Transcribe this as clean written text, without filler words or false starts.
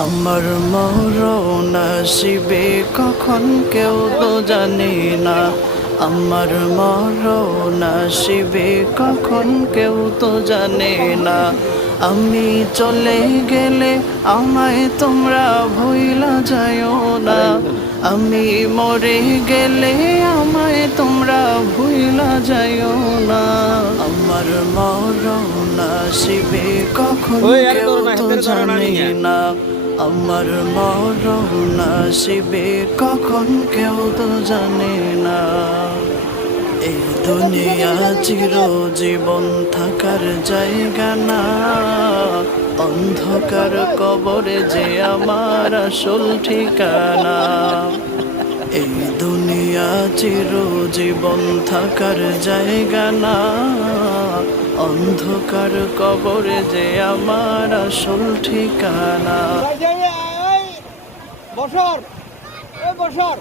আমার মরণ আসিবে কখন কেউ তো জানে না। আমার মরণ আসিবে কখন কেউ তো জানে না। আমি চলে গেলে আমায় তোমরা ভুইলা যায়ও না। আমি মরে গেলে আমায় তোমরা ভুইলা যায়ও না। আমার মরণ আসিবে কখন কেউ তো জানে না। আমার মরণ আসিবে কখন কেউ তো জানে না। এই দুনিয়া চিরজীবন থাকার জায়গা না। অন্ধকার কবরে যে আমার আসল ঠিকানা। এই দুনিয়া চিরজীবন থাকার জায়গা না। অন্ধকার কবরে যে আমার আসল ঠিকানা। বসর বসর